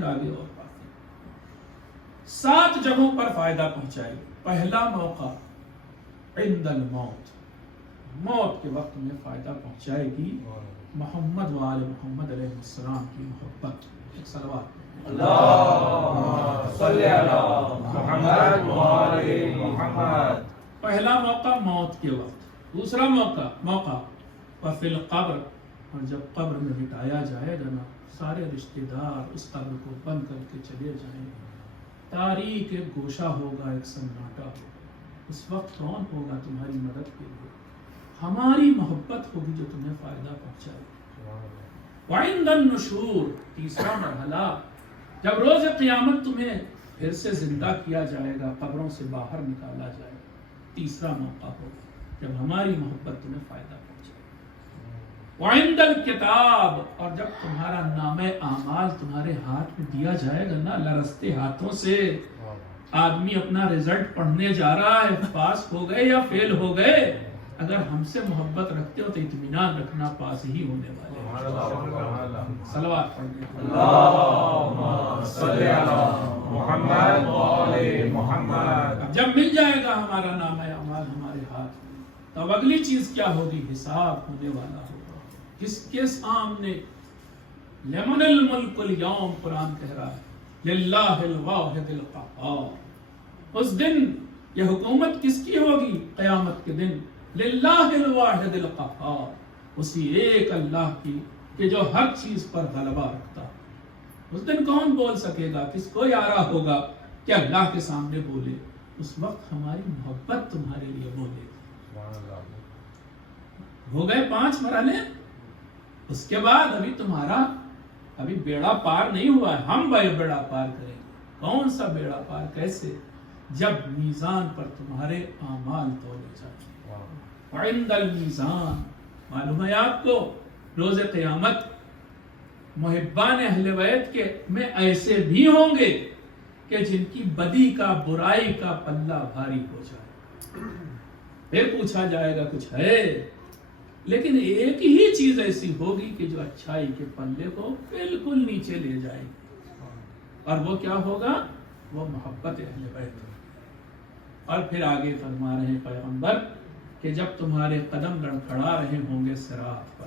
پھر آگے اور باتیں. 7 جگہوں پر فائدہ پہنچائے. پہلا موقع عند الموت، موت کے وقت میں فائدہ پہنچائے گی محمد و آل محمد علیہ السلام کی محبت. ایک صلوات. اللہم صلی علی محمد و آل محمد. پہلا موقع موت کے وقت. دوسرا موقع وفی القبر، اور جب قبر میں بٹھایا جائے گا نا، سارے رشتہ دار اس قبر کو بند کر کے چلے جائیں گے، تاریک ایک گوشہ ہوگا، ایک سناٹا ہوگا. اس وقت کون ہوگا تمہاری مدد کے لیے؟ ہماری محبت ہوگی جو تمہیں فائدہ پہنچائے. وعند النشور، تیسرا مرحلہ، جب روز قیامت تمہیں پھر سے زندہ کیا جائے گا، قبروں سے باہر نکالا جائے گا، تیسرا موقع ہوگا جب ہماری محبت تمہیں فائدہ پہنچائے. وعند الکتاب، اور جب تمہارا نامہ اعمال تمہارے ہاتھ میں دیا جائے گا نا، لرزتے ہاتھوں سے آدمی اپنا رزلٹ پڑھنے جا رہا ہے، پاس ہو گئے یا فیل ہو گئے. اگر ہم سے محبت رکھتے ہو تو اطمینان رکھنا پاس ہی ہونے والے. صلوات پڑھنے. اللہم صلی علی محمد و آل محمد. جب مل جائے گا ہمارا نامہ اعمال ہمارے ہاتھ میں، تو اگلی چیز کیا ہوگی؟ حساب ہونے والا ہوگا. کس کے سامنے؟ لمن الملک اليوم، قرآن کہہ رہا ہے للہ الواحد القہار. اس دن یہ حکومت کس کی ہوگی؟ قیامت کے دن للہ الواحد القہار، اسی ایک اللہ کی کہ جو ہر چیز پر غلبہ رکھتا. اس دن کون بول سکے گا؟ کس کو یارا ہوگا کہ اللہ کے سامنے بولے؟ اس وقت ہماری محبت تمہارے لیے بولے. ہو گئے 5 مرحلے. اس کے بعد ابھی بیڑا پار نہیں ہوا ہے. ہم بیڑا پار کریں گے. کون سا بیڑا پار؟ کیسے؟ جب میزان پر تمہارے اعمال تولے جائیں. وعند المیزان، معلوم ہے آپ کو روز قیامت محبان اہل بیت کے میں ایسے بھی ہوں گے کہ جن کی بدی کا، برائی کا پلہ بھاری ہو جائے. پھر پوچھا جائے گا کچھ ہے، لیکن ایک ہی چیز ایسی ہوگی کہ جو اچھائی کے پلے کو بالکل نیچے لے جائے گی، اور وہ کیا ہوگا؟ وہ محبت اہل بیت. اور پھر آگے فرما رہے ہیں پیغمبر کہ جب تمہارے قدم لڑکھڑا رہے ہوں گے صراط پر،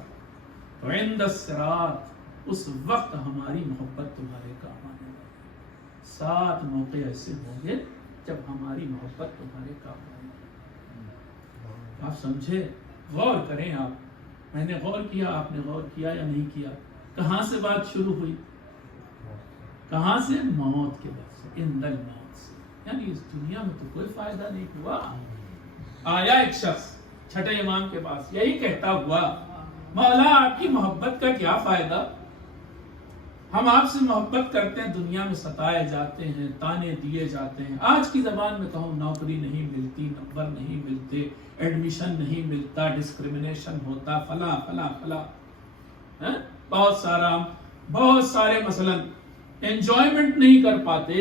تو عند الصراط، اس وقت ہماری محبت تمہارے کام آنے والی. 7 موقع ایسے ہوں گے جب ہماری محبت تمہارے کام آنے والی. آپ سمجھے؟ غور کریں. آپ، میں نے غور کیا، آپ نے غور کیا یا نہیں کیا؟ کہاں سے بات شروع ہوئی؟ کہاں سے؟ موت کے بعد سے، عند الموت سے. یعنی اس دنیا میں تو کوئی فائدہ نہیں ہوا. آیا ایک شخص چھٹے امام کے پاس، یہی کہتا ہوا، مولا آپ کی محبت کا کیا فائدہ؟ ہم آپ سے محبت کرتے ہیں، دنیا میں ستائے جاتے ہیں، تانے دیے جاتے ہیں. آج کی زبان میں کہوں، نوکری نہیں ملتی، نمبر نہیں ملتے، ایڈمیشن نہیں ملتا، ڈسکریمنیشن ہوتا، فلاں فلاں فلاں، بہت سارے مثلا انجوائمنٹ نہیں کر پاتے،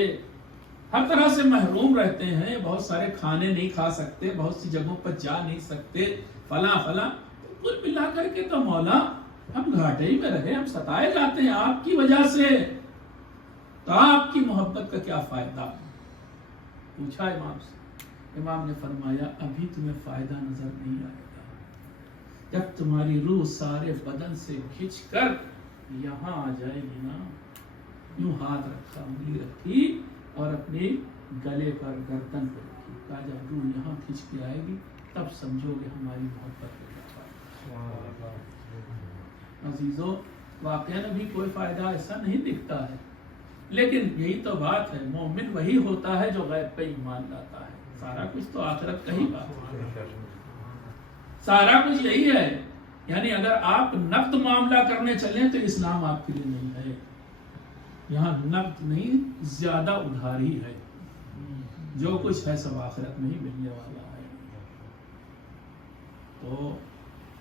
ہر طرح سے محروم رہتے ہیں، بہت سارے کھانے نہیں کھا سکتے، بہت سی جگہوں پر جا نہیں سکتے، فلاں فلاں. کل ملا کر کے تو مولا ہم گھاٹے ہی میں رہے، ہم ستائے جاتے ہیں آپ کی وجہ سے، تو آپ کی محبت کا کیا فائدہ؟ پوچھا امام سے. امام نے فرمایا ابھی تمہیں فائدہ نظر نہیں آئے گا. جب تمہاری روح سارے بدن سے کھچ کر یہاں آ جائے گی نا، یوں ہاتھ رکھا، انگلی رکھی اور اپنے گلے پر، گردن پر رکھی، کہا جب روح یہاں کھچ کے آئے گی تب سمجھو گے ہماری محبت کا کیا فائدہ. عزیزو، واقعاً ابھی کوئی فائدہ ایسا نہیں دکھتا ہے، لیکن یہی تو بات ہے. مومن وہی ہوتا ہے جو غیب پہ ایمان لاتا ہے. سارا کچھ تو آخرت کا ہی بات ہے، سارا کچھ یہی ہے. یعنی اگر آپ نقد معاملہ کرنے چلیں تو اسلام آپ کے لیے نہیں ہے. یہاں نقد نہیں، زیادہ ادھاری ہے. جو کچھ ہے سب آخرت میں ہی ملنے والا ہے. تو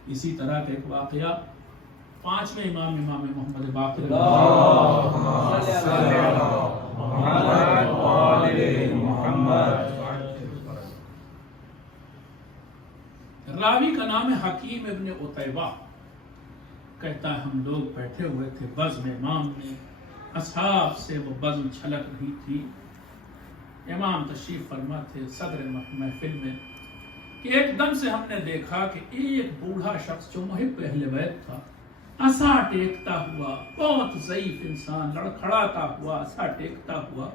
اسی طرح کا ایک واقعہ 5ویں امام محمد باقر راوی کا نام ہے حکیم ابن عتیبہ. کہتا ہے ہم لوگ بیٹھے ہوئے تھے بزم امام میں، اصحاب سے وہ بزم چھلک رہی تھی. امام تشریف فرما تھے صدر محفل میں کہ ایک دم سے ہم نے دیکھا کہ ایک بوڑھا شخص جو محب اہل بیت تھا عصا ٹیکتا ہوا، بہت ضعیف انسان، لڑکھڑاتا ہوا، عصا ٹیکتا ہوا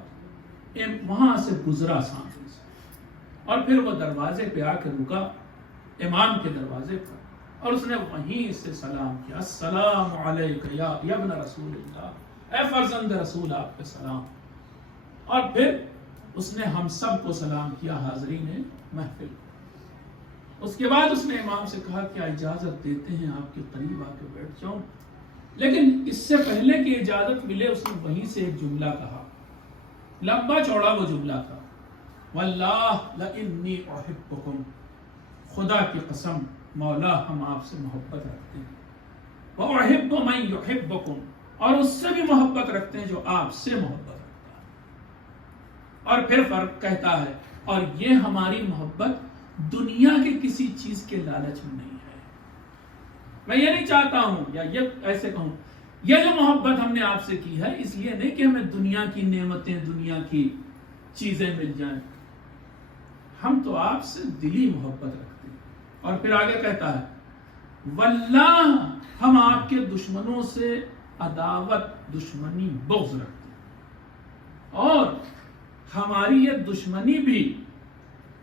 وہاں سے گزرا سامنے سے، اور پھر وہ دروازے پہ آ کے رکا، امام کے دروازے پر، اور اس نے وہیں سے سلام کیا، السلام علیکہ یا ابن رسول اللہ، اے فرزند رسول آپ پہ سلام. اور پھر اس نے ہم سب کو سلام کیا حاضرین محفل. اس کے بعد اس نے امام سے کہا کیا اجازت دیتے ہیں آپ کے قریب آ کے بیٹھ جاؤں. لیکن اس سے پہلے کہ اجازت ملے اس نے وہیں سے ایک جملہ کہا، لمبا چوڑا وہ جملہ تھا، واللہ لانی احبکم، خدا کی قسم مولا ہم آپ سے محبت رکھتے ہیں، واحب من یحبکم، اور اس سے بھی محبت رکھتے ہیں جو آپ سے محبت رکھتا ہے. اور پھر فرق کہتا ہے اور یہ ہماری محبت دنیا کے کسی چیز کے لالچ میں نہیں ہے. میں یہ نہیں چاہتا ہوں، یا یہ ایسے کہوں، یہ جو محبت ہم نے آپ سے کی ہے اس لیے نہیں کہ ہمیں دنیا کی نعمتیں، دنیا کی چیزیں مل جائیں، ہم تو آپ سے دلی محبت رکھتے ہیں. اور پھر آگے کہتا ہے واللہ ہم آپ کے دشمنوں سے عداوت، دشمنی، بغض رکھتے ہیں، اور ہماری یہ دشمنی بھی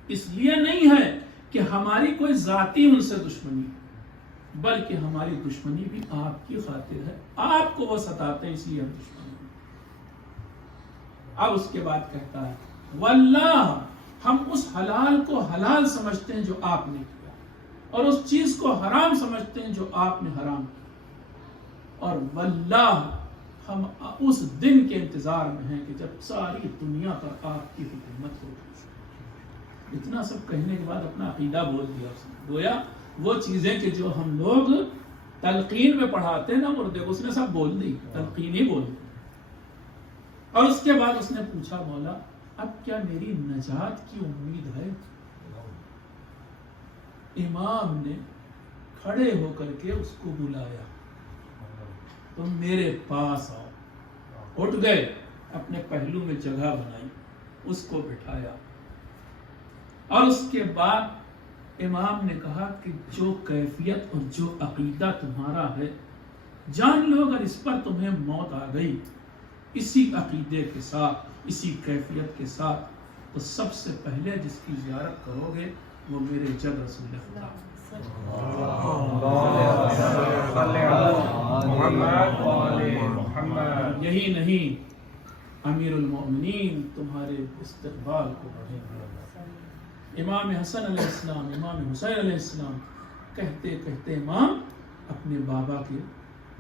اس لیے نہیں ہے کہ ہماری کوئی ذاتی ان سے دشمنی ہے، بلکہ ہماری دشمنی بھی آپ کی خاطر ہے، آپ کو وہ ستاتے ہیں اس لیے ہم دشمنی ہیں. اب اس کے بعد کہتا ہے واللہ ہم اس حلال کو حلال سمجھتے ہیں جو آپ نے کیا، اور اس چیز کو حرام سمجھتے ہیں جو آپ نے حرام کیا، اور واللہ ہم اس دن کے انتظار میں ہیں کہ جب ساری دنیا پر آپ کی حکومت ہوگی. اتنا سب کہنے کے بعد اپنا عقیدہ بول دیا اس نے. گویا وہ چیزیں کہ جو ہم لوگ تلقین میں پڑھاتے ہیں نا مردے کو، اس نے سب بول دی، تلقین ہی بول دی. اور اس کے بعد اس نے پوچھا مولا اب کیا میری نجات کی امید ہے؟ امام نے کھڑے ہو کر کے اس کو بلایا، تم میرے پاس آؤ. اٹھ گئے، اپنے پہلو میں جگہ بنائی، اس کو بٹھایا، اور اس کے بعد امام نے کہا کہ جو کیفیت اور جو عقیدہ تمہارا ہے جان لو اگر اس پر تمہیں موت آ گئی اسی عقیدے کے ساتھ، اسی کیفیت کے ساتھ، تو سب سے پہلے جس کی زیارت کرو گے وہ میرے جد رسول خدا. یہی نہیں، امیر المؤمنین تمہارے استقبال کو بڑھے گا. امام حسن علیہ السلام، امام حسین علیہ السلام کہتے کہتے امام اپنے بابا کے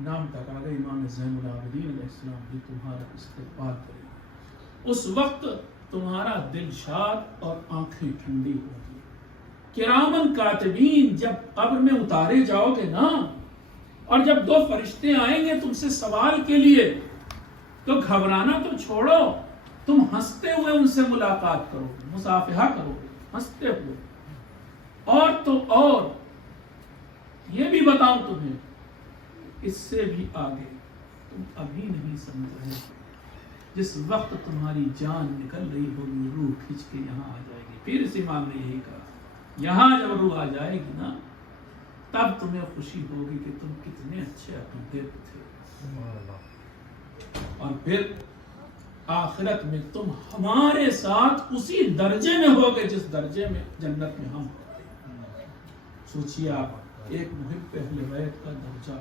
نام تک آ گئے، امام زین العابدین علیہ السلام بھی تمہارا استقبال کرے گا. اس وقت تمہارا دل شاد اور آنکھیں ٹھنڈی ہوگی. کرامن کاتبین جب قبر میں اتارے جاؤ گے نا، اور جب دو فرشتے آئیں گے تم سے سوال کے لیے، تو گھبرانا تو چھوڑو، تم ہنستے ہوئے ان سے ملاقات کرو، مصافحہ کرو، ہنستے ہوئے. اور تو اور یہ بھی بتاؤں تمہیں، اس سے بھی آگے تم ابھی نہیں سمجھ رہے، جس وقت تمہاری جان نکل رہی ہوگی، روح کھینچ کے یہاں آ جائے گی. پھر اس امام نے یہی کہا، یہاں جب روح آ جائے گی نا تب تمہیں خوشی ہوگی کہ تم کتنے اچھے عقیدے پہ تھے، اور پھر آخرت میں تم ہمارے ساتھ اسی درجے میں ہوگے جس درجے میں جنت میں ہم ہوتے ہیں. سوچئے آپ، ایک محب اہل بیت کا درجہ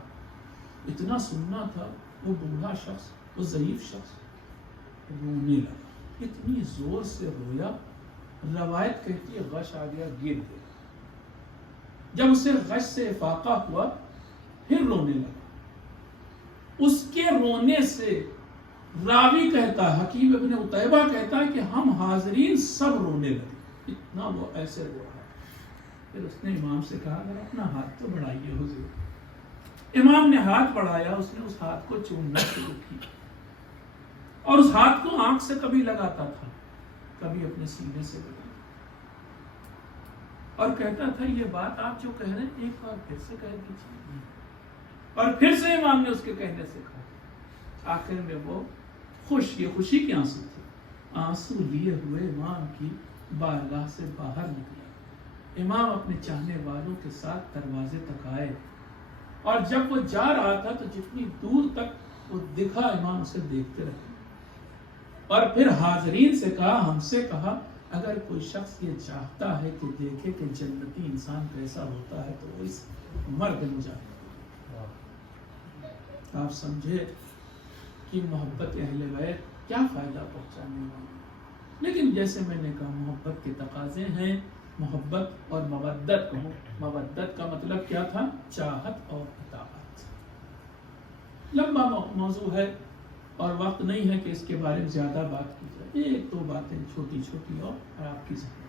اتنا سننا تھا. وہ بوڑھا شخص، وہ ضعیف شخص رونے لگا، اتنی زور سے رویا، روایت کہتی ہے غش آ گیا، گر گیا. جب اسے غش سے افاقہ ہوا پھر رونے لگا. اس کے رونے سے راوی کہتا ہے، حکیم ابن عتیبہ کہتا ہے کہ ہم حاضرین سب رونے لگے، اتنا وہ ایسے رو رہا. پھر اس نے امام سے کہا اگر اپنا ہاتھ تو بڑھائیے حضور. امام نے ہاتھ بڑھایا، اس نے اس ہاتھ کو چومنا شروع کی، اور اس ہاتھ کو آنکھ سے کبھی لگاتا تھا، کبھی اپنے سینے سے لگاتا، اور کہتا تھا یہ بات آپ جو کہہ رہے ہیں ایک بار پھر سے کہہ دیجیے. اور پھر سے امام نے اس کے کہنے سے کہا. آخر میں وہ یہ خوشی کے آنسو تھے. آنسو لیے ہوئے امام کی بارگاہ سے باہر نکلا. امام اپنے چاہنے والوں کے ساتھ دروازے تک آئے اور جب وہ جا رہا تھا تو جتنی دور تک وہ دکھا امام اسے دیکھتے رہے اور پھر حاضرین سے کہا, ہم سے کہا, اگر کوئی شخص یہ چاہتا ہے کہ دیکھے کہ جنتی انسان کیسا ہوتا ہے تو وہ اس مرد مجاہد. آپ سمجھے کہ محبت اہل بیت کیا فائدہ پہنچانے والی. لیکن جیسے میں نے کہا محبت کے تقاضے ہیں, محبت اور مودت. مودت کا مطلب کیا تھا؟ چاہت اور اطاعت. لمبا موضوع ہے اور وقت نہیں ہے کہ اس کے بارے میں زیادہ بات کی جائے. ایک دو باتیں چھوٹی چھوٹی اور آپ کی ذہن